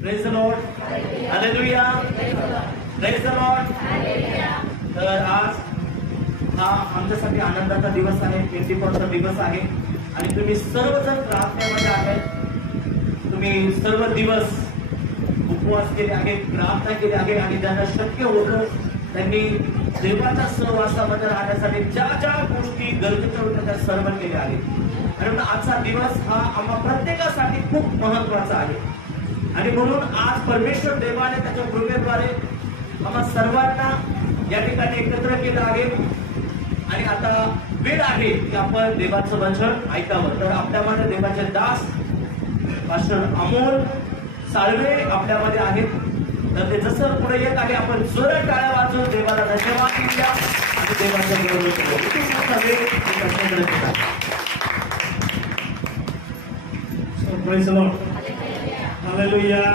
Praise the Lord. Hallelujah. Praise the Lord. तर आज हा आमच्यासाठी आनंदाचा दिवस आहे, 24चा दिवस आहे आणि तुम्ही सर्वजण प्रार्थनेमध्ये आहेत. तुम्ही सर्व दिवस उपवास केले आहेत, प्रार्थना केली आहे आणि ज्यांना शक्य होतं त्यांनी देवाच्या सहवासामध्ये राहण्यासाठी ज्या ज्या गोष्टी गरजेच्या होत्या त्या सर्व केल्या आहेत. आणि आजचा दिवस हा आम्हा प्रत्येकासाठी खूप महत्वाचा आहे आणि म्हणून आज परमेश्वर देवाने त्याच्या कृपेद्वारे आम्हा सर्वांना या ठिकाणी एकत्र केलं आहे. आणि आता वेळ आहे की आपण देवाचं वचन ऐकावं. तर आपल्यामध्ये देवाचे दास पास्टर अमोल साळवे आपल्यामध्ये आहेत. तर ते जसं पुढे येत आहे आपण जोरात टाळ्या वाजवून देवाला धन्यवाद देऊया आणि देवाचं गौरव करूया. Praise the Lord. Hallelujah.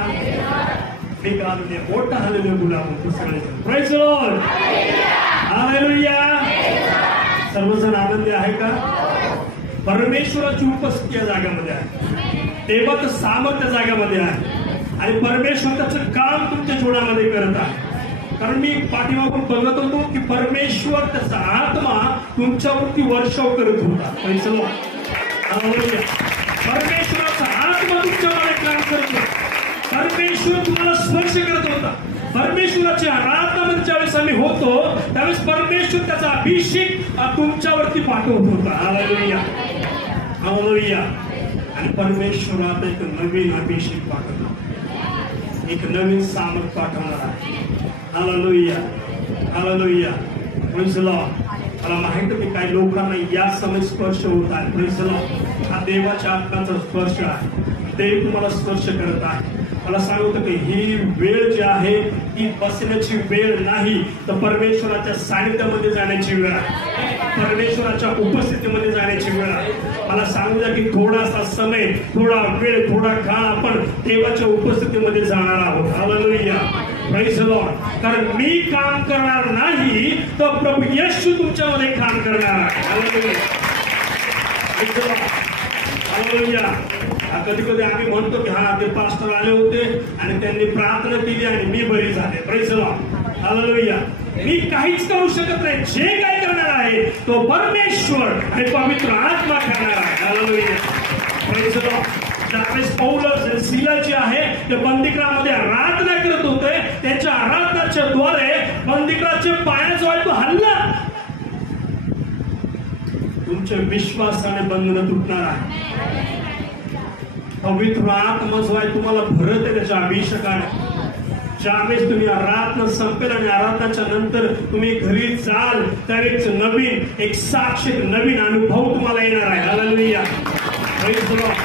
Big hallelujah. मोठा hallelujah बोला आपण सगळेजण. Praise the Lord. Hallelujah. सर्वजण आनंदी आहे का? परमेश्वराची उपस्थिती या जागेमध्ये आहे, देवाचं सामर्थ्य जागेमध्ये आहे आणि परमेश्वर त्याचं काम तुमच्या जीवनामध्ये करत आहे. कारण मी पाठीमागून बघत होतो की परमेश्वर त्याचा आत्मा तुमच्यावरती वर्षाव करत होता. Praise the Lord. Hallelujah. परमेश्वराचा आत्मा तुमच्यामध्ये काम करत होता, परमेश्वर तुम्हाला स्पर्श करत होता. परमेश्वराच्या आराधनामध्ये ज्यावेळेस आम्ही होतो त्यावेळेस परमेश्वर त्याचा अभिषेक तुमच्यावरती पाठवत होता. Hallelujah, hallelujah. आणि परमेश्वर आता एक नवीन अभिषेक पाठवणार, एक नवीन सामर्थ पाठवणार आहे. Hallelujah, hallelujah. Praise the Lord. मला माहित आहे काही लोकांना या समय स्पर्श होत आहे. Praise the Lord. हा देवाच्या आत्म्याचा स्पर्श आहे, देव तुम्हाला स्पर्श करत आहे. मला सांगतो की ही वेळ जी आहे ही बसण्याची वेळ नाही, तर परमेश्वराच्या सानिध्यामध्ये जाण्याची वेळ आहे, परमेश्वराच्या उपस्थितीमध्ये जाण्याची वेळ आहे. मला सांगू द्या की थोडासा समय, थोडा वेळ, थोडा काळ आपण देवाच्या उपस्थितीमध्ये जाणार आहोत. Hallelujah, praise the Lord. कारण मी काम करणार नाही तर प्रभू येशू तुमच्यामध्ये काम करणार आहे. Hallelujah, praise the lord. Hallelujah. कधी कधी आम्ही म्हणतो की हा ते पास्टर आले होते आणि त्यांनी प्रार्थना केली आणि मी बरी झाले. Praise the lord. हालेलुया. मी काहीच करू शकत नाही, जे काय करणार आहे तो परमेश्वर आणि पवित्र आत्मा करणार आहे. Hallelujah, praise the Lord. ज्यावेळेस पौलस आणि सिला जे आहे ते बंदिगृहामध्ये आराधना करत होते, त्यांच्या आराधनाच्या द्वारे बंदिगृहाच्या पायाजवळ तो हल्ला. तुमच्या विश्वासाने बंधन तुटणार आहे. पवित्र आत्मा जो आहे तुम्हाला भरत आहे त्याच्या अभिषेकाने. ज्यावेळेस तुम्ही आराधना संपेल आणि आराधनाच्या नंतर तुम्ही घरी जाल त्यावेळेस नवीन एक साक्ष, नवीन अनुभव तुम्हाला येणार आहे. Hallelujah, praise the Lord.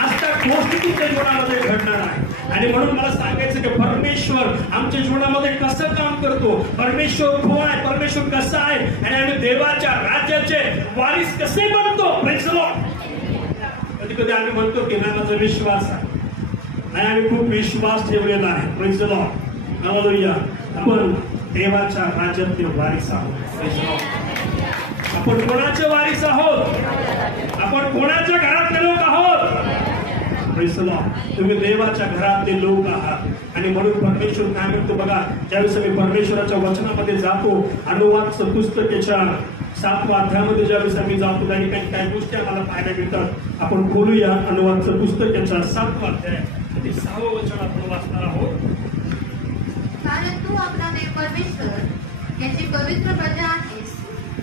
आज त्या गोष्टी तुमच्या जीवनामध्ये घडणार आहे आणि म्हणून मला सांगायचं की परमेश्वर आमच्या जीवनामध्ये कसं काम करतो, परमेश्वर कोण आहे, परमेश्वर कसा आहे आणि आम्ही देवाच्या राज्याचे वारीस कसे बनतो. Praise the Lord. कधी कधी आम्ही म्हणतो की नाही माझा विश्वास आहे, नाही आम्ही खूप विश्वास ठेवलेला आहे. Praise the lord. हालेलुया. आपण देवाच्या राज्यातले वारीस आहोत. Praise the Lord. आपण कोणाचे वारीस आहोत? आपण कोणाच्या घरातले लोक आहोत? Praise the Lord. तुम्ही देवाच्या घरातले लोक आहात आणि म्हणून परमेश्वर काय म्हणतो बघा, ज्यावेळेस आम्ही परमेश्वराच्या वचनामध्ये जातो, अनुवाद पुस्तकाच्या 7व्या अध्यायामध्ये ज्यावेळेस आम्ही जातो त्या ठिकाणी काही गोष्टी आम्हाला पाहायला मिळतात. आपण खोलूया अनुवादचं पुस्तकाच्या 7वा अध्याय, ते 6वं वचन आपण वाचणार आहोत. कारण तू आपला देव परमेश्वर याची पवित्र प्रजा आहेस,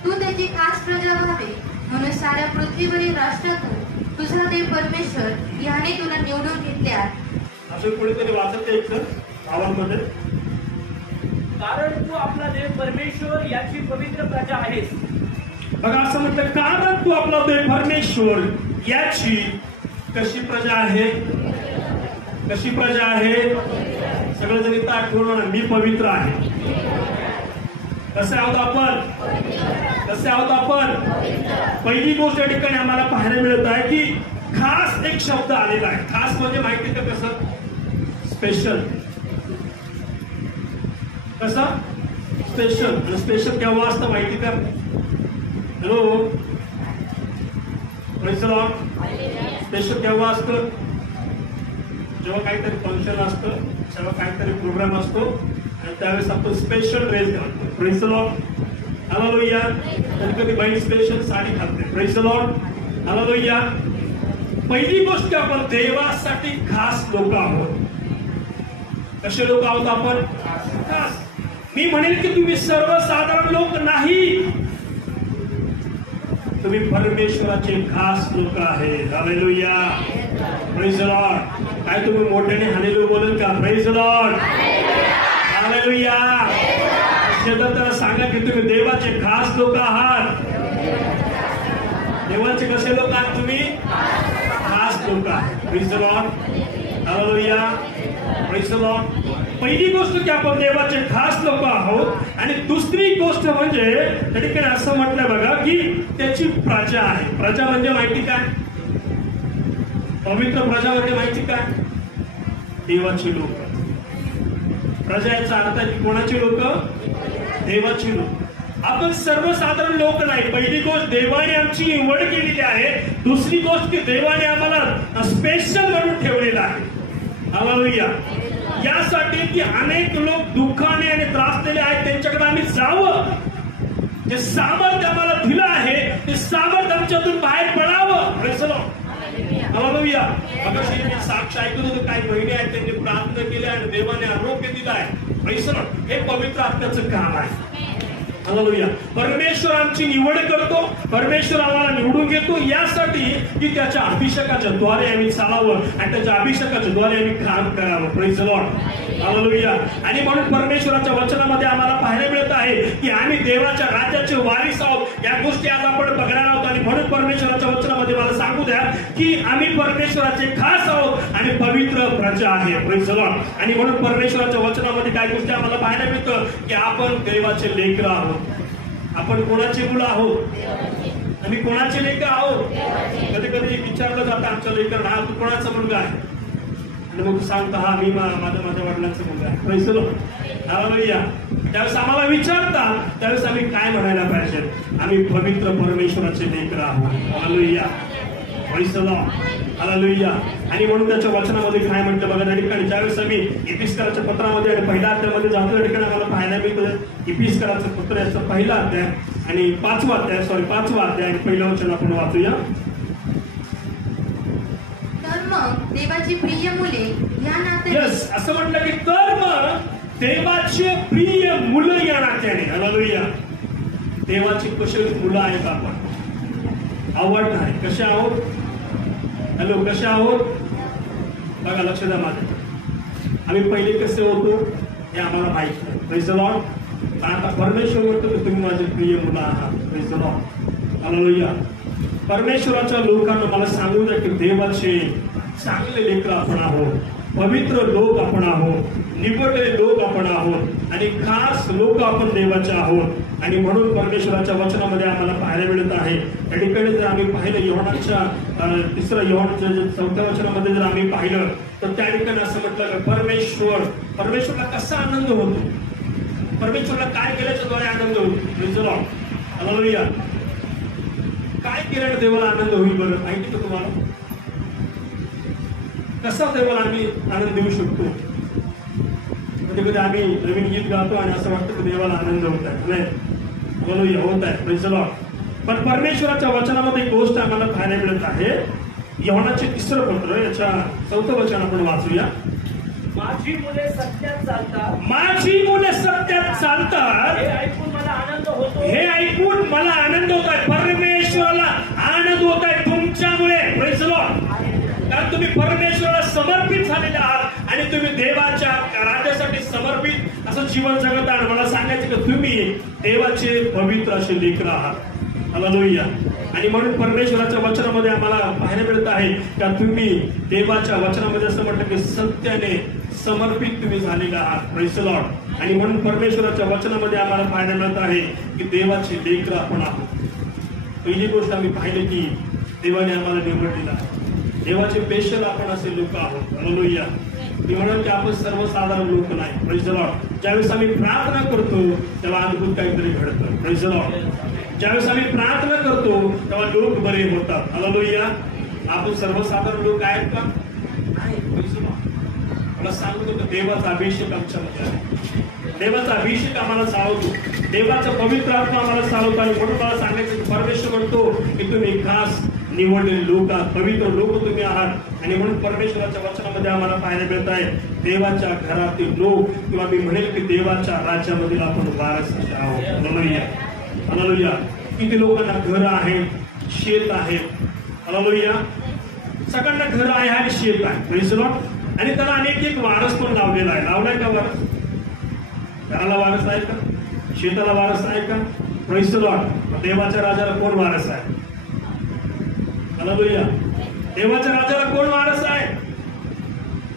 तू त्याची खास प्रजा व्हावे म्हणून साऱ्या पृथ्वीवरील राष्ट्रातून तुझा देव परमेश्वर याने तुला निवडून घेतले आहे. असं कोणीतरी वाचत एक आवाजमध्ये. कारण तू आपला देव परमेश्वर याची पवित्र प्रजा आहेस. बघा असं म्हटलं, कारण तू आपला देव परमेश्वर याची कशी प्रजा आहे, कशी प्रजा आहे. सगळेजण इथं आठवण, मी पवित्र आहे. कसे आहोत आपण, कसे आहोत आपण. पहिली गोष्ट या ठिकाणी आम्हाला पाहायला मिळत आहे की खास एक शब्द आलेला आहे. खास म्हणजे माहिती का कसं, स्पेशल. कसं स्पेशल, स्पेशल केव्हा असतं माहिती का? Hello praise the Lord. Special केव्हा असतं? जेव्हा काहीतरी फंक्शन असतं, जेव्हा काहीतरी प्रोग्राम असतो आणि त्यावेळेस आपण स्पेशल ड्रेस घालतो. Praise the lord. हालेलुया. कधी कधी बाई स्पेशल साडी घालते. Praise the lord. हालेलुया. पहिली गोष्ट आपण देवासाठी खास लोक आहोत. कसे लोक आहोत आपण? खास. मी म्हणेल की तुम्ही सर्वसाधारण लोक नाही, तुम्ही परमेश्वराचे खास लोक आहेत. हालेलुया. Praise the Lord. काय तुम्ही मोठ्याने हालेलुया बोलत का? Praise the lord. हालेलुया. शेतात त्याला सांगा की तुम्ही देवाचे खास लोक आहात. देवाचे कसे लोक आहात तुम्ही? खास लोक आहात. Praise the lord. Hallelujah. Praise the Lord. पहिली गोष्ट की आपण देवाचे खास लोक आहोत आणि दुसरी गोष्ट म्हणजे त्या ठिकाणी असं म्हटलं बघा की त्याची प्रजा आहे. प्रजा म्हणजे माहिती काय? पवित्र प्रजा म्हणजे माहिती काय? देवाची लोक. प्रजा याचा अर्थ आहे की कोणाची लोक? देवाची लोक. आपण सर्वसाधारण लोक नाही. पहिली गोष्ट देवाने आमची निवड केलेली आहे. दुसरी गोष्ट की देवाने आम्हाला स्पेशल म्हणून ठेवलेलं आहे. हालेलुया. यासाठी की अनेक लोक दुःखाने आणि त्रासलेले आहेत, त्यांच्याकडे आम्ही जावं. जे सामर्थ्य आम्हाला दिलं आहे ते सामर्थ्य आमच्यातून बाहेर पडावं. Praise the lord. हालेलुया. मगाशी मी साक्ष ऐकत होतो, काही बहिणी आहेत त्यांनी प्रार्थना केली आणि देवाने आरोग्य दिलं आहे. Praise the Lord. हे पवित्र आत्म्याचं काम आहे. हालेलुया. परमेश्वर आमची निवड करतो, परमेश्वर आम्हाला निवडून घेतो यासाठी की त्याच्या अभिषेकाच्या द्वारे आम्ही चालावं आणि त्याच्या अभिषेकाच्या द्वारे आम्ही काम करावं. Praise the lord. हालेलुया. आणि म्हणून परमेश्वराच्या वचनामध्ये आम्हाला पाहायला मिळत आहे की आम्ही देवाच्या राज्याचे वारीस आहोत. या गोष्टी आज आपण बघणार आहोत आणि म्हणून परमेश्वराच्या वचनामध्ये मला सांगू द्या की आम्ही परमेश्वराचे खास आहोत आणि पवित्र प्रजा आहे. Praise the Lord. आणि म्हणून परमेश्वराच्या वचनामध्ये काय गोष्टी आम्हाला पाहायला मिळतं की आपण देवाचे लेकरं आहोत. आपण कोणाची मुलं आहोत? आम्ही कोणाचे लेकर आहोत? कधी कधी विचारलं जातं आमच्या लेकर, हा तू कोणाचा मुलगा आहे? आणि मग सांगतो हा मी माझ्या वडिलांचा मुलगा आहे. Praise the lord. हालेलुया. त्यावेळेस आम्हाला विचारतात त्यावेळेस आम्ही काय म्हणायला पाहिजे? आम्ही पवित्र परमेश्वराचे लेकर आहोत. Hallelujah. Praise the lord. Hallelujah. आणि म्हणून त्याच्या वचनामध्ये काय म्हणतं बघा त्या ठिकाणी, ज्यावेळेस आम्ही इपिस्कराच्या पत्रामध्ये आणि पहिल्या अध्यायामध्ये जातो त्या ठिकाणी आम्हाला पाहायला मिळतं इपिस्कराचं पत्र याचा पहिला अध्याय आणि पाचवा अध्याय आणि पहिलं वचन आपण वाचूया. तर मग देवाची प्रिय मुले या नात्याने. यस. असं म्हटलं की तर मग देवाचे प्रिय मुलं या नात्याने. हालेलुया. देवाची कशी मुलं आहेत आपण? आवड नाही. कसे आहोत? हॅलो, कसे आहोत? बघा लक्ष द्या माझ्या. आम्ही पहिले कसे होतो हे आम्हाला माहित नाही. Praise the Lord. पण आता परमेश्वर म्हणतो की तुम्ही माझे प्रिय मुलं आहात. Praise the lord. हालेलुया. परमेश्वराच्या लोकांना मला सांगू द्या की देवाचे चांगले लेकर आपण आहोत, पवित्र लोक आपण आहोत, निवडलेले लोक आपण आहोत आणि खास लोक आपण देवाचे आहोत. आणि म्हणून परमेश्वराच्या वचनामध्ये आम्हाला पाहायला मिळत आहे. त्या ठिकाणी जर आम्ही पाहिलं योहानाच्या 3 योहानाच्या 4 वचनामध्ये जर आम्ही पाहिलं तर त्या ठिकाणी असं म्हटलं की परमेश्वरला कसा आनंद होतो? परमेश्वरला काय केल्याच्या द्वारे आनंद होतो? Praise the lord. हालेलुया. काय केल्याने देवाला आनंद होईल बरं माहिती का तुम्हाला? कसा देवाला आम्ही आनंद देऊ शकतो? कधी कधी आम्ही नवीन गीत गातो आणि असं वाटतं की देवाला आनंद होत आहे. नाही, हालेलुया, होत आहे. Praise the Lord. पण परमेश्वराच्या वचनामध्ये एक गोष्ट आम्हाला पाहायला मिळत आहे. योहानाचे 3 पत्र याच्या 4 वचन आपण वाचूया. माझी मुले सत्यात चालतात. माझी मुले सत्यात चालतात. हे ऐकून मला आनंद होतो. हे ऐकून मला आनंद होत आहे. परमेश्वराला आनंद होत आहे तुमच्यामुळे. Praise the Lord. कारण तुम्ही परमेश्वराला समर्पित झालेले आहात आणि तुम्ही देवाच्या राज्यासाठी समर्पित असं जीवन जगत आहात. मला सांगायचं की तुम्ही देवाचे पवित्र असे लेकर आहात. हालेलुया. आणि म्हणून परमेश्वराच्या वचनामध्ये आम्हाला पाहायला मिळत आहे का तुम्ही देवाच्या वचनामध्ये असं म्हटलं की सत्याने समर्पित तुम्ही झालेला आहात. Praise the Lord. आणि म्हणून परमेश्वराच्या वचनामध्ये आम्हाला पाहायला मिळत आहे की देवाचे लेकर आपण आहोत. पहिली गोष्ट आम्ही पाहिली की देवाने आम्हाला निवडलेला आहे. देवाचे स्पेशल आपण असे लोक आहोत. हालेलुया. मी म्हणून की आपण सर्वसाधारण लोक नाही. Praise the Lord. ज्यावेळेस आम्ही प्रार्थना करतो तेव्हा अद्भुत काहीतरी घडतं. Praise the Lord. ज्यावेळेस आम्ही प्रार्थना करतो तेव्हा लोक बरे होतात. हालेलुया. आपण सर्वसाधारण लोक आहेत का? नाही. मला सांगतो की देवाचा अभिषेक आमच्यामध्ये आहे. देवाचा अभिषेक आम्हाला चालवतो. देवाचा पवित्र आत्मा आम्हाला चालवतो. आणि म्हणून मला सांगायचं परमेश्वर म्हणतो की तुम्ही खास निवडलेले लोक आहात, पवित्र लोक तुम्ही आहात. आणि म्हणून परमेश्वराच्या वचनामध्ये आम्हाला पाहायला मिळत आहे देवाच्या घरातील लोक, किंवा मी म्हणेल की देवाच्या राज्यामधील आपण वारस आहोत. हालेलुया. हालेलुया. किती लोकांना घर आहे, शेत आहे. हालेलुया. सगळ्यांना घर आहे आणि शेत आहे. Praise the Lord. आणि त्याला अनेक एक वारस पण लावलेला आहे. लावलाय का वारस? घराला वारस आहे का? शेताला वारस आहे का? Praise the Lord. देवाच्या राजाला कोण वारस आहे? हालेलुया. देवाच्या राजाला कोण वारस आहे?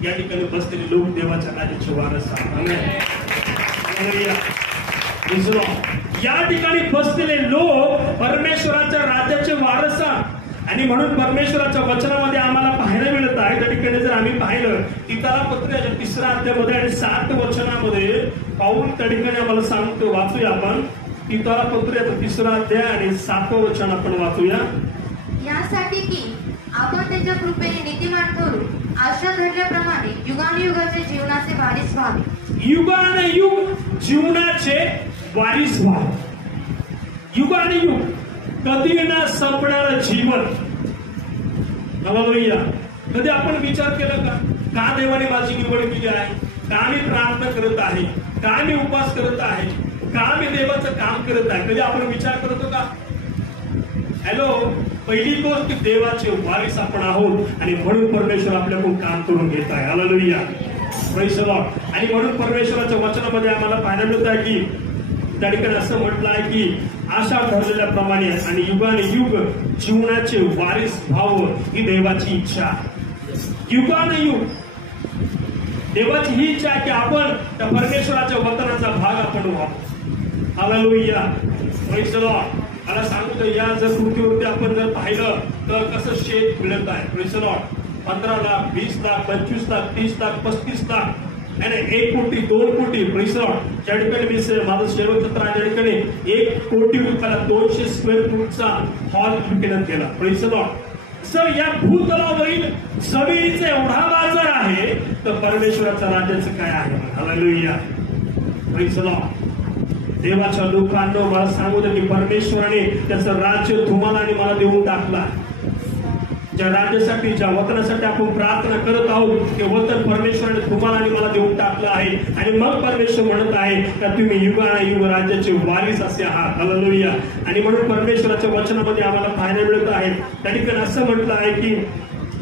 या ठिकाणी बसलेले लोक देवाच्या राजाचे वारस आहेत. हालेलुया. Praise the Lord. या ठिकाणी बसलेले लोक परमेश्वराच्या राज्याचे वारस आहेत. आणि म्हणून परमेश्वराच्या वचनामध्ये आम्हाला पाहायला मिळत आहे. त्या ठिकाणी जर आम्ही पाहिलं तीतला पत्राच्या 3ऱ्या अध्यायामध्ये आणि 7 वचनामध्ये पाऊल त्या ठिकाणी आम्हाला सांगतो. वाचूया आपण तीतला पत्राचा 3रा अध्याय आणि 7वं वचन आपण वाचूया. यासाठी की आपण त्याच्या कृपेने नीतिमान ठरू, आशा धरल्याप्रमाणे युगानुयुगाचे जीवनाचे वारीस व्हावे. युगानुयुग जीवनाचे वारीस व्हावे. युगानुयुग कधी ना संपणारं जीवन. हालेलुया. कधी आपण विचार केला का देवाने माझी निवड केली आहे? का मी प्रार्थना करत आहे? का मी उपवास करत आहे? का मी देवाचं काम करत आहे? कधी आपण विचार करतो का? हॅलो. पहिली गोष्ट देवाचे वारीस आपण आहोत आणि म्हणून परमेश्वर आपल्याकडून काम करून घेत आहे. हालेलुया. Praise the Lord. आणि म्हणून परमेश्वराच्या वचनामध्ये आम्हाला पाहायला मिळत आहे की त्या ठिकाणी असं म्हटलं आहे की आशा ठरलेल्याप्रमाणे आणि युगानुयुग जीवनाचे वारीस व्हावं ही देवाची इच्छा आहे. युगानुयुग देवाची ही इच्छा आहे की आपण त्या परमेश्वराच्या वचनाचा भाग आपण व्हावं. हालेलुया. Praise the Lord. मला सांगतो या जर पृथ्वीवरती आपण जर पाहिलं तर कसं शेत मिळत आहे. Praise the Lord. 15 lakh, 20 lakh, 25 lakh, 30 lakh, 35 lakh, आणि 1 कोटी, 2 कोटी. Praise the Lord. ज्या ठिकाणी मी माझं शेवटचं त्या ठिकाणी 1 कोटी रुपयाला 200 स्क्वेअर फूटचा हॉल विकण्यात गेला. Praise the Lord. सर या भूतलावरील जमिनीचा एवढा बाजार आहे तर परमेश्वराच्या राज्याचं काय आहे? हालेलुया. Praise the Lord. देवाच्या लोकांना मला सांगू दे की परमेश्वराने त्याचं राज्य तुम्हाला आणि मला देऊन टाकला. ज्या राज्यासाठी, ज्या वतनासाठी आपण प्रार्थना करत आहोत ते वतन परमेश्वराने तुम्हाला आणि मला देऊन टाकलं आहे. आणि मग परमेश्वर म्हणत आहे का तुम्ही युगानुयुग राज्याचे वारीस असे आहात. हालेलुया. आणि म्हणून परमेश्वराच्या वचनामध्ये आम्हाला पाहायला मिळत आहे त्या ठिकाणी असं म्हटलं आहे की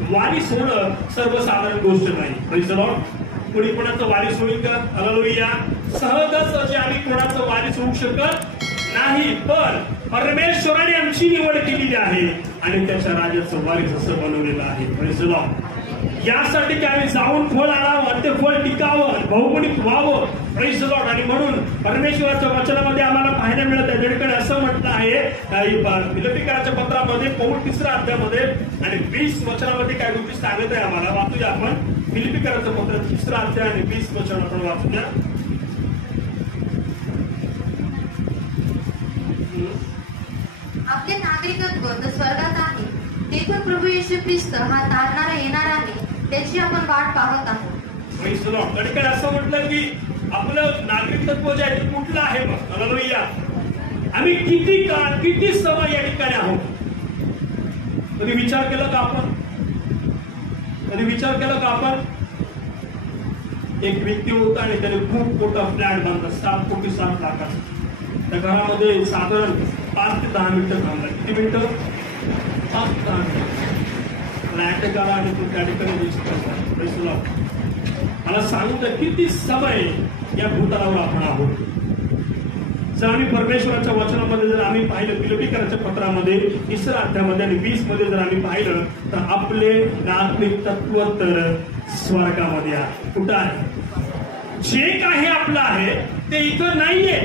वारीस होणं सर्वसाधारण गोष्ट नाही. Praise the Lord. कोणी कोणाचं वारीस होईल का? हालेलुया. सहजच आम्ही कोणाचं वारीस होऊ शकत नाही, पण परमेश्वराने आमची निवड केलेली आहे आणि त्याच्या राजाचं वारीस असं बनवलेलं आहे. Praise the Lord. यासाठी की आम्ही जाऊन फळ आणावं आणि ते फळ टिकावं, बहुगुणित व्हावं. Praise the Lord. आणि म्हणून परमेश्वराच्या वचनामध्ये आम्हाला पाहायला मिळत आहे ज्याकडे असं म्हटलं आहे फिलिप्पिकराच्या पत्रामध्ये पौल 3ऱ्या अध्यायामध्ये आणि 20 वचनामध्ये काय गोष्टी सांगत आहे आम्हाला. वाचूया आपण फिलिप्पिकराचं पत्र 3रा अध्याय आणि 20 वचन आपण वाचूया. आपले नागरिकत्व तर स्वर्गात आहे, तेथून प्रभू येशू ख्रिस्त हा तारणारा येणार आहे, त्याची आपण वाट पाहत आहोत. Praise the Lord. त्याकडे असं म्हटलं की आपलं नागरिकत्व जे आहे ते कुठलं आहे? मग हालेलुया. आम्ही किती काळ, किती समय या ठिकाणी आहोत? कधी विचार केला का आपण? कधी विचार केला का आपण? एक व्यक्ती होता आणि त्याने खूप मोठा फ्लॅट बांधला, 7 कोटी 7 लाखाचा. त्या घरामध्ये साधारण 5 ते 10 मिनिटं थांबला. किती मिनिटं? 5 ते 10 मिनिटं. फ्लॅट करा आणि तो त्या ठिकाणी मला सांगू तर किती समय या भूतलावर आपण आहोत. जर आम्ही परमेश्वराच्या वचनामध्ये जर आम्ही पाहिलं फिलिप्पिकराच्या पत्रामध्ये 3ऱ्या अध्यायामध्ये आणि 20 मध्ये जर आम्ही पाहिलं तर आपले नागरिकत्व तर स्वर्गामध्ये आहे. कुठं आहे? जे काही आपलं आहे ते इथं नाहीये.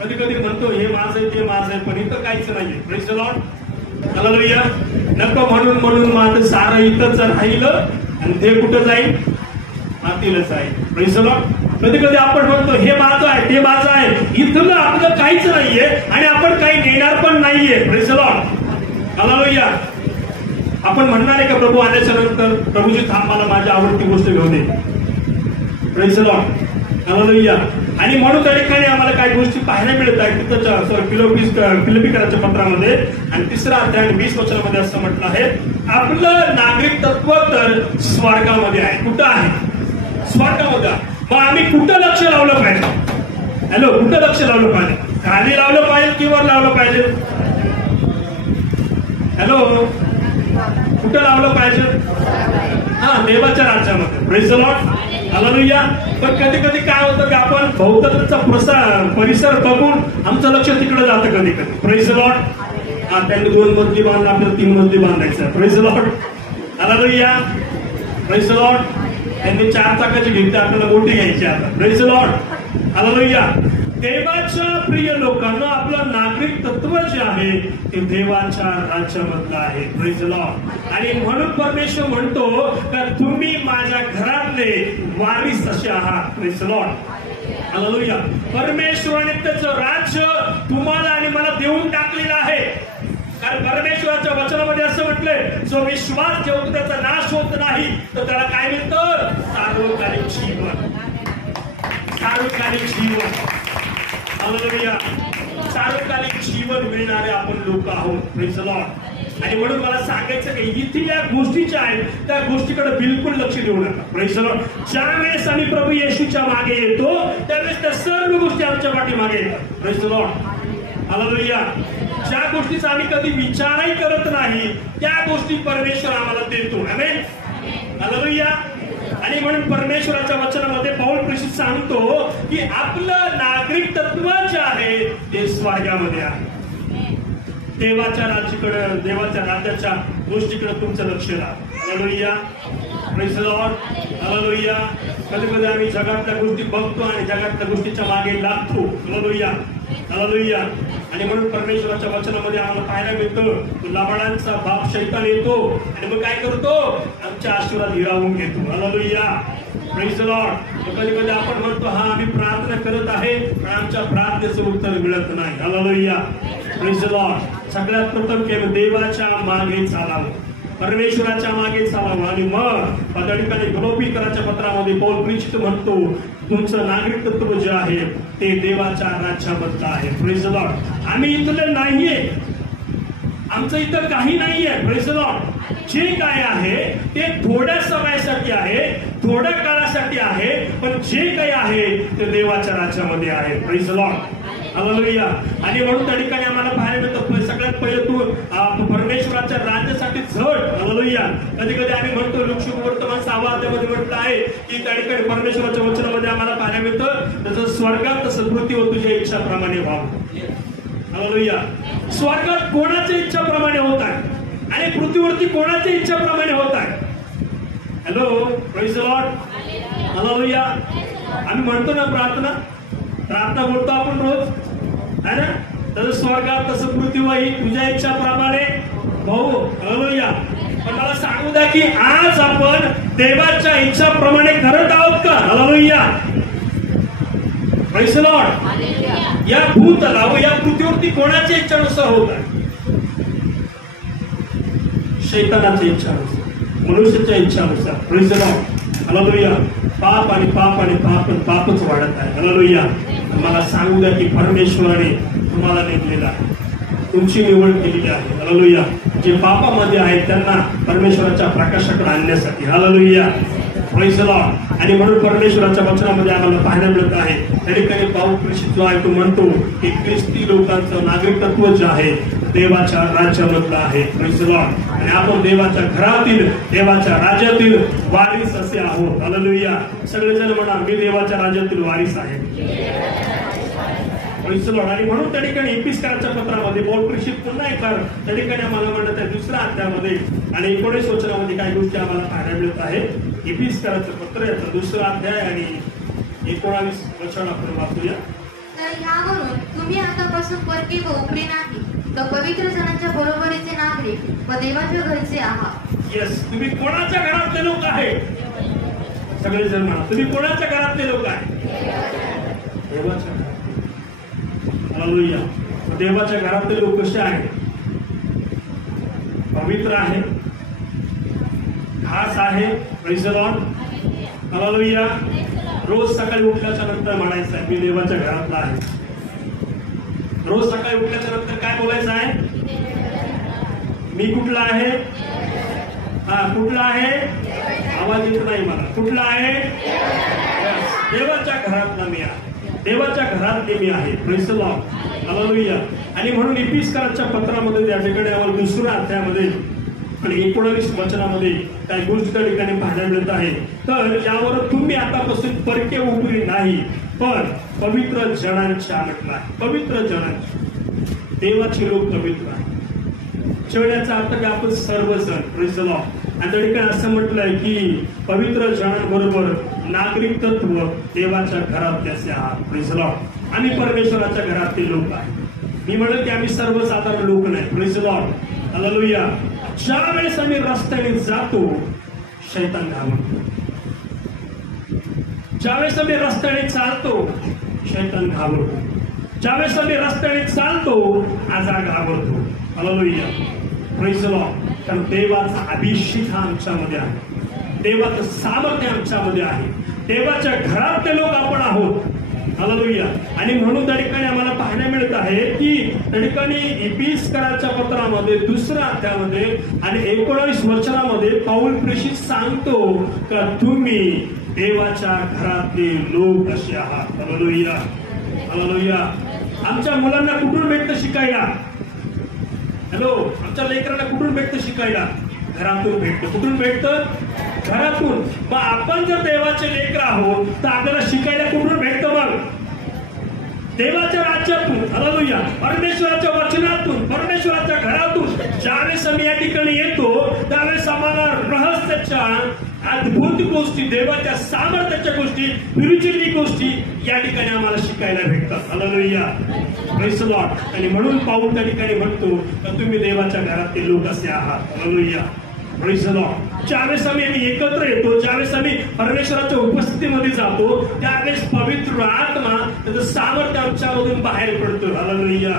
कधी कधी म्हणतो हे माझं आहे, ते माझं आहे, पण इथं काहीच नाहीये. Praise the lord. हालेलुया. नको म्हणून माझं सारं इथंच राहिलं आणि ते कुठं जाईल? मातीला जाईल. Praise the Lord. कधी कधी आपण म्हणतो हे माझं आहे ते माझं आहे, इथलं आपलं काहीच नाहीये आणि आपण काही नेणार पण नाहीये. Praise the lord. हालेलुया. आपण म्हणणार आहे का प्रभू आल्याच्या नंतर प्रभूजी थांब मला माझी आवडती गोष्ट घेऊ दे. Praise the lord. हालेलुया. आणि म्हणून त्या ठिकाणी आम्हाला काही गोष्टी पाहायला मिळत आहेत फिलिपिकराच्या पत्रामध्ये आणि 3 अध्याय 20 वचनामध्ये असं म्हटलं आहे, आपलं नागरिक तत्व तर स्वर्गामध्ये आहे. कुठं आहे? स्वर्गामध्ये. मग आम्ही कुठं लक्ष लावलं पाहिजे? हॅलो, कुठं लक्ष लावलं पाहिजे? खाली लावलं पाहिजे की वर लावलं पाहिजे? हॅलो, कुठं लावलं पाहिजे? हा, देवाच्या राज्यामध्ये. Praise the lord. हालेलुया. पण कधी कधी काय होतं की आपण भोवतालचा परिसर बघून आमचं लक्ष तिकडे जातं कधी कधी. Praise the Lord. हा, त्यांनी 2 मजली बांधलं, आपल्याला 3 मजली बांधायचं. Praise the lord. Hallelujah. Praise the Lord. त्यांनी 4 चाकाची घेतली, आपल्याला मोठी घ्यायची आता. Praise the lord. हालेलुया. देवाच्या प्रिय लोकांना आपलं नागरिक तत्व जे आहे ते देवाच्या राज्यामधलं आहे. Praise the Lord. आणि म्हणून परमेश्वर म्हणतो का तुम्ही माझ्या घरातले वारीस असे आहात. Praise the lord. हालेलुया. परमेश्वराने त्याचं राज्य तुम्हाला आणि मला देऊन टाकलेलं आहे. कारण परमेश्वराच्या वचनामध्ये असं म्हटलंय, जो विश्वास ठेवतो त्याचा नाश होत नाही, तर त्याला काय मिळतं? सार्वकालिक जीवन. सार्वकालिक जीवन. हालेलुया. सार्वकालिक जीवन मिळणारे आपण लोक आहोत. Praise the Lord. आणि म्हणून मला सांगायचं की इथे या गोष्टी ज्या आहेत त्या गोष्टीकडे बिलकुल लक्ष देऊ नका. Praise the Lord. ज्यावेळेस आम्ही प्रभू येशूच्या मागे येतो त्यावेळेस त्या सर्व गोष्टी आमच्या पाठीमागे येतात. Praise the lord. हालेलुया. ज्या गोष्टीचा आम्ही कधी विचारही करत नाही त्या गोष्टी परमेश्वर आम्हाला देतो. आमेन. हालेलुया. आणि म्हणून परमेश्वराच्या वचनामध्ये पौल प्रेषित सांगतो की आपलं नागरिक तत्व जे आहे ते स्वर्गामध्ये आहे. देवाच्या राज्याकडे, देवाच्या राज्याच्या गोष्टीकडे तुमचं लक्ष द्या. Hallelujah. Praise the lord. Hallelujah. कधी कधी आम्ही जगातल्या गोष्टी बघतो आणि जगातल्या गोष्टीच्या मागे लागतो. हालेलुया. हालेलुया. आणि म्हणून परमेश्वराच्या वचनामध्ये आम्हाला पाहायला मिळतं लबाडांचा बाप शैतान येतो आणि मग काय करतो? आमच्या आशीर्वाद हिरावून घेतो. हालेलुया. Praise the Lord. कधी कधी आपण म्हणतो हा आम्ही प्रार्थना करत आहे पण आमच्या प्रार्थनेचं उत्तर मिळत नाही. हालेलुया. Praise the Lord. सगळ्यात प्रथम केवळ देवाच्या मागे चालावं, परमेश्वराच्या मागे चालावं. आणि मग त्या ठिकाणी फिलिपिकराच्या पत्रामध्ये पौल प्रेषित म्हणतो तुमचं नागरिक तत्व जे आहे ते देवाच्या राज्यामधलं आहे. Praise the Lord. आम्ही इथलं नाहीये, आमचं इथं काही नाहीये. Praise the Lord. जे काय आहे ते थोड्या समयासाठी आहे, थोड्या काळासाठी आहे, पण जे काही आहे ते देवाच्या राज्यामध्ये आहे. Praise the lord. हालेलुया. आणि म्हणून त्या ठिकाणी आम्हाला पाहायला मिळतं सगळ्यात पहिले तू परमेश्वराच्या राज्यासाठी झट. हालेलुया. कधी कधी आम्ही म्हणतो लुकशुकवर्तमान 6व्या अध्यायामध्ये म्हटलं आहे की त्या ठिकाणी परमेश्वराच्या वचनामध्ये आम्हाला पाहायला मिळतं जसं स्वर्गात तसं पृथ्वीवर तुझ्या इच्छाप्रमाणे व्हावं. हालेलुया. स्वर्गात कोणाच्या इच्छाप्रमाणे होत आहे आणि पृथ्वीवरती कोणाच्या इच्छाप्रमाणे होत आहे. Hello. Praise the lord. Hallelujah. आम्ही म्हणतो ना प्रार्थना बोलतो आपण रोज है ना. तसं स्वर्गात तसं पृथ्वीवरही तुझ्या इच्छाप्रमाणे भाऊ. हालेलुया. पण मला सांगू द्या की आज आपण देवाच्या इच्छाप्रमाणे करत आहोत का? हालेलुया. Praise the Lord. या भूतलावर या पृथ्वीवरती कोणाच्या इच्छानुसार होत आहे? शैतानाच्या इच्छानुसार, मनुष्याच्या इच्छानुसार. Praise the lord. हालेलुया. पाप आणि पाप आणि पापच वाढत आहे. हालेलुया. मला सांगू द्या की परमेश्वराने तुम्हाला नेमलेला आहे, तुमची निवड केलेली आहे. हालेलुया. जे पापामध्ये आहेत त्यांना परमेश्वराच्या प्रकाशाकडे आणण्यासाठी. हालेलुया. Praise the Lord. आणि म्हणून परमेश्वराच्या वचनामध्ये आम्हाला पाहायला मिळत आहे त्या ठिकाणी पौल प्रेषित जो आहे तो म्हणतो की ख्रिस्ती लोकांचं नागरिकत्व जे आहे देवाच्या राज्यामधलं आहे. Praise the Lord. आणि आपण देवाच्या घरातील, देवाच्या राज्यातील वारीस असे आहोत. हालेलुया. सगळेजण म्हणा मी देवाच्या राज्यातील वारीस आहे. Praise the Lord. आणि म्हणून त्या ठिकाणी इफिसकराच्या पत्रामध्ये पौल प्रेषित पुन्हा एकदा त्या ठिकाणी आम्हाला म्हणत आहे 2 अध्यायामध्ये आणि 19 वचनामध्ये काही गोष्टी आम्हाला पाहायला मिळत आहे. इफिसकराचं पत्र याचा 2 अध्याय आणि 19 वचन आपण वाचूया. तर यावरून तुम्ही आतापासून परकी व उपरी नाही तर पवित्र जनांच्या बरोबरीचे नागरिक व देवाच्या घरचे आहात. येस. तुम्ही कोणाच्या घरातले लोक आहे? सगळेजण म्हणा तुम्ही कोणाच्या घरातले लोक आहे? देवाच्या घरात. हालेलुया. देवाच्या घरातले लोक कसे आहेत? पवित्र आहे, खास आहे. Praise the lord. हालेलुया. रोज सकाळी उठल्याच्या नंतर म्हणायचं आहे, मी देवाच्या घरातला आहे. रोज सकाळी उठल्याच्या नंतर काय बोलायचं आहे? मी कुठला आहे? कुठला आहे? आवाज येत नाही मला. कुठला आहे? देवाच्या घरातला मी आहे. देवाच्या घरातले मी आहे. Praise the lord. हालेलुया. आणि म्हणून इफिसकरांच्या पत्रामध्ये त्या ठिकाणी आम्हाला दुसऱ्या अध्यायामध्ये आणि 19 वचनामध्ये काही गोष्टी त्या ठिकाणी पाहायला मिळत आहे. तर यावर तुम्ही आतापासून परके उपरी नाही, पण पवित्र जनांच्या म्हटलं आहे. पवित्र जनांच्या. देवाचे लोक पवित्र आहे. शेवटचा अर्थ की आपण सर्वजण. Praise the Lord. आणि त्या ठिकाणी असं म्हटलंय की पवित्र जनांबरोबर नागरिक तत्व देवाच्या घरात त्याचे आहात. Praise the Lord. आम्ही परमेश्वराच्या घरातले लोक आहे. मी म्हणत की आम्ही सर्वसाधारण लोक नाही. Praise the lord. हालेलुया. ज्या वेळेस आम्ही रस्त्याने जातो शैतान घाबरतो. ज्यावेळेस आम्ही रस्त्याने चालतो शैतान घाबरतो. ज्यावेळेस आम्ही रस्त्याने चालतो आजार घाबरतो. हालेलुया. Praise the Lord. कारण देवाचा अभिषेक हा आमच्यामध्ये आहे. देवाचं सामर्थ्य आमच्यामध्ये आहे. देवाच्या घरातले लोक आपण आहोत. हालेलुया. आणि म्हणून त्या ठिकाणी आम्हाला पाहायला मिळत आहे की त्या ठिकाणी इफिसकरांच्या पत्रामध्ये दुसऱ्या अध्यायामध्ये आणि 19 वचनामध्ये पाऊल प्रेषित सांगतो का तुम्ही देवाच्या घरातले लोक असे आहात. हालेलुया. हालेलुया. आमच्या मुलांना कुठून भेटतं शिकायला? हॅलो. आमच्या लेकरांना कुठून भेटतं शिकायला? घरातून भेटतं. कुठून भेटतं? घरातून. मग आपण जर देवाचे लेकर आहोत तर आपल्याला शिकायला कुठून भेटतं? मग देवाच्या राज्यातून. हालेलुया. परमेश्वराच्या वचनातून, परमेश्वराच्या घरातून. ज्यावेळेस आम्ही या ठिकाणी येतो त्यावेळेस आम्हाला रहस्याच्या अद्भुत गोष्टी, देवाच्या सामर्थ्याच्या गोष्टी, स्पिरिच्युअल गोष्टी या ठिकाणी आम्हाला शिकायला भेटतात. हालेलुया. Praise the Lord. आणि म्हणून पाऊल त्या ठिकाणी म्हणतो तर तुम्ही देवाच्या घरातले लोक असे आहात. हालेलुया. Praise the Lord. ज्यावेळेस आम्ही एकत्र येतो, ज्यावेळेस आम्ही परमेश्वराच्या उपस्थितीमध्ये जातो त्यावेळेस पवित्र आत्मा त्याचं सामर्थ्य आमच्यामधून बाहेर पडतो. Hallelujah.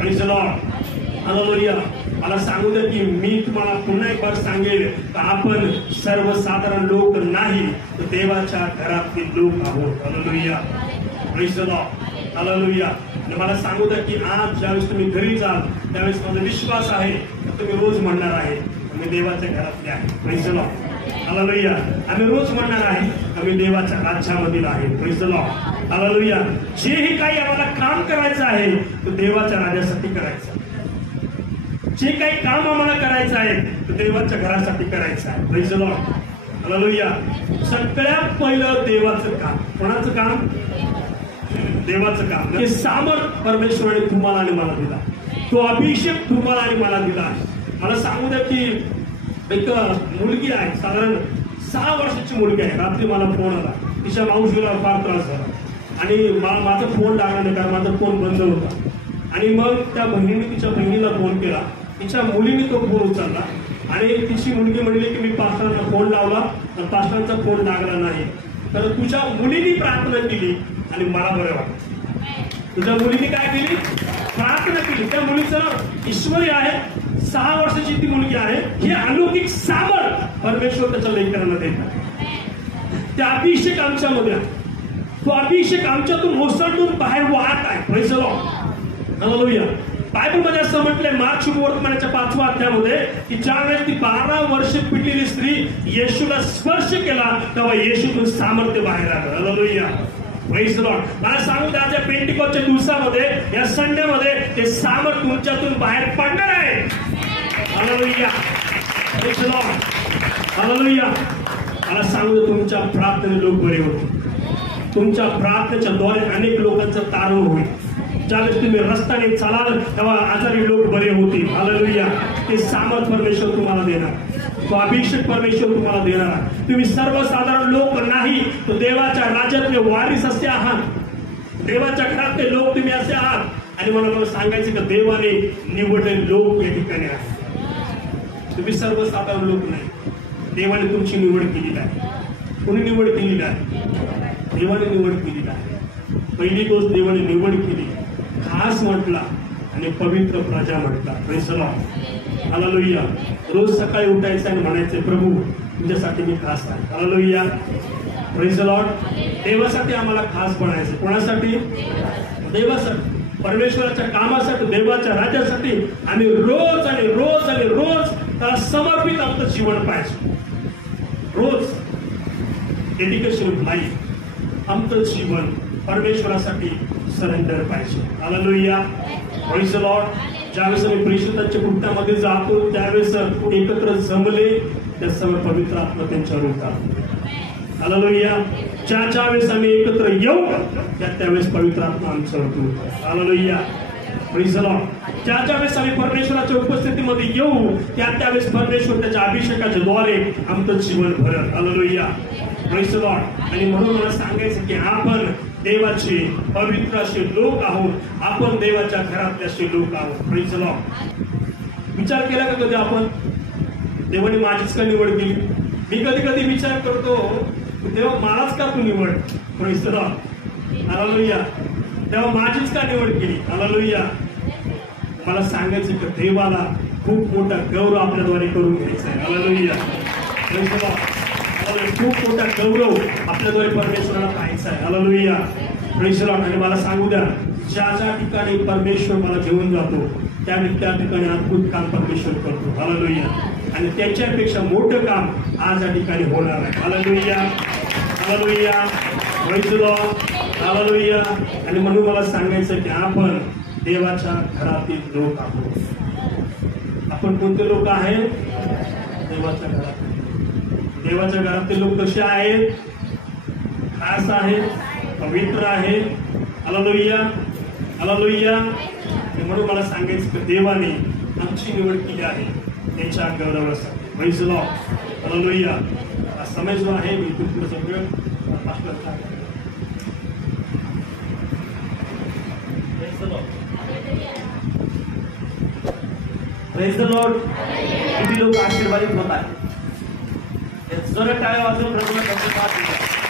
Praise the lord. Hallelujah. मला सांगू द्या की मी तुम्हाला पुन्हा एक बार सांगेल की आपण सर्वसाधारण लोक नाही तर देवाच्या घरातले लोक आहोत. Hallelujah. Praise the lord. Hallelujah. आणि मला सांगू द्या की आज ज्यावेळेस तुम्ही घरी जाल त्यावेळेस माझा विश्वास आहे की तुम्ही रोज म्हणणार आहे आम्ही देवाच्या घरातले आहे. Praise the lord. हालेलुया. आम्ही रोज म्हणणार आहे आम्ही देवाच्या राज्यामधील आहे. Praise the lord. हालेलुया. जेही काही आम्हाला काम करायचं आहे ते देवाच्या राज्यासाठी करायचं. जे काही काम आम्हाला करायचं आहे ते देवाच्या घरासाठी करायचं आहे. Praise the lord. हालेलुया. सगळ्यात पहिलं देवाचं काम. कोणाचं काम? देवाचं काम. हे सामर्थ परमेश्वराने तुम्हाला आणि मला दिला. तो अभिषेक तुम्हाला आणि मला दिला. मला सांगू द्या की एक मुलगी आहे, साधारण 6 वर्षाची मुलगी आहे. रात्री मला फोन आला. तिच्या मावशीला फार त्रास झाला आणि माझा फोन लागला नाही कारण माझा फोन बंद होता. आणि मग त्या बहिणीने तिच्या बहिणीला फोन केला. तिच्या मुलीने तो फोन उचलला आणि तिची मुलगी म्हणली की मी पास्टरांना फोन लावला तर पास्टरांचा फोन लागला नाही. तर तुझ्या मुलीने प्रार्थना केली आणि मला बरं वाटलं. तुझ्या मुलीने काय केली? प्रार्थना केली. त्या मुलीचं नाव ईश्वरी आहे. 6 वर्षाची ती मुलगी आहे. हे अलौकिक सामर्थ परमेश्वर त्याच्या लेकरांना देतात. त्या अभिषेक आमच्यामध्ये आहे. तो अभिषेक आमच्यातून ओसंडून बाहेर वाहत आहे. Praise the lord. हालेलुया. बायबलमध्ये असं म्हटलंय मार्क शुभवर्तमानाच्या 5व्या अध्यायामध्ये की ज्यावेळेस ती 12 वर्ष पिटलेली स्त्री येशूला स्पर्श केला तेव्हा येशूतून सामर्थ्य बाहेर आलं. हालेलुया. Praise the Lord. मला सांगू द्या त्या पेंटिकॉस्टच्या दिवसामध्ये या संडेमध्ये ते सामर्थ्य तुमच्यातून बाहेर पडणार आहे. Hallelujah. Praise the lord. Hallelujah. मला सांगू द्या तुमच्या प्रार्थनेने लोक बरे होतील. तुमच्या प्रार्थनेच्या द्वारे अनेक लोकांचं तारण होईल. ज्यावेळेस तुम्ही रस्त्याने चालाल तेव्हा आजारी लोक बरे होतील. हालेलुया. ते सामर्थ परमेश्वर तुम्हाला देणार. तो अभिषेक परमेश्वर तुम्हाला देणार. तुम्ही सर्वसाधारण लोक नाही तो देवाच्या राज्यातले वारीस असे आहात. देवाच्या घरातले लोक तुम्ही असे आहात. आणि मला सांगायचं की देवाने निवडलेले लोक या ठिकाणी आहेत. तुम्ही सर्वसाधारण लोक नाही. देवाने तुमची निवड केलेली आहे. कोणी निवड केलेली आहे? देवाने निवड केलेली आहे. पहिली गोष्ट देवाने निवड केली, खास म्हटला आणि पवित्र प्रजा म्हटला. Praise the lord. हालेलुया. रोज सकाळी उठायचं आणि म्हणायचं, प्रभू तुझ्यासाठी मी खास आहे. हालेलुया. Praise the Lord. देवासाठी आम्हाला खास बनायचं. कोणासाठी? देवासाठी, परमेश्वराच्या कामासाठी, देवाच्या राज्यासाठी आम्ही रोज आणि रोज आणि रोज त्याला समर्पित आमचं जीवन पाहिजे. रोज डेडिकेशन लाईफ, आमचं जीवन परमेश्वरासाठी सरेंडर पाहिजे. हालेलुया. Praise the Lord. ज्यावेळेस आम्ही परिशुद्धाच्या कुटुंबामध्ये जातो त्यावेळेस एकत्र जमले, त्या सर्व पवित्र आत्मा त्यांच्यावर होता. हालेलुया. ज्या वेळेस आम्ही एकत्र येऊ त्यावेळेस पवित्र आत्मा आमच्यावर होतो. हालेलुया. Praise the Lord. ज्या वेळेस आम्ही परमेश्वराच्या उपस्थितीमध्ये येऊ त्यावेळेस परमेश्वर त्याच्या अभिषेकाच्या द्वारे आमचं जीवन भरत. हालेलुया. Praise the Lord. आणि म्हणून मला सांगायचं की आपण देवाचे पवित्र असे लोक आहोत. आपण देवाच्या घरातले असे लोक आहोत. Praise the Lord. विचार केला का कधी आपण, देवाने माझीच का निवड केली? मी कधी कधी विचार करतो, तेव्हा मलाच का तू निवड? Praise the lord. हालेलुया. तेव्हा माझीच का निवड केली? हालेलुया. मला सांगायचं की देवाला खूप मोठा गौरव आपल्याद्वारे करून घ्यायचा आहे. हालेलुया. Praise the Lord. खूप मोठा गौरव आपल्याद्वारे परमेश्वराला पाहायचा आहे. हालेलुया. Praise the Lord. आणि मला सांगू द्या, ज्या ठिकाणी परमेश्वर मला घेऊन जातो त्या ठिकाणी अद्भुत काम परमेश्वर करतो. हालेलुया. आणि त्याच्यापेक्षा मोठं काम आज या ठिकाणी होणार आहे. Hallelujah. Hallelujah. Praise the lord. Hallelujah. आणि म्हणून मला सांगायचं की आपण देवाच्या घरातील लोक आहोत. आपण कोणते लोक आहेत? देवाच्या घरातील. देवाच्या घरातील लोक कसे आहेत? खास आहेत, पवित्र आहेत. हालेलुया. हालेलुया. म्हणून मला सांगायचं की देवाने आमची निवड केली आहे त्याच्या गौरवासाठी. Praise the lord. हालेलुया. समय जो आहे मी तुमचं सगळं प्रेज द लॉर्ड. किती लोक आशीर्वादित होत आहेत? जरा टाळ्या वाजवून प्रभूला धन्यवाद द्या.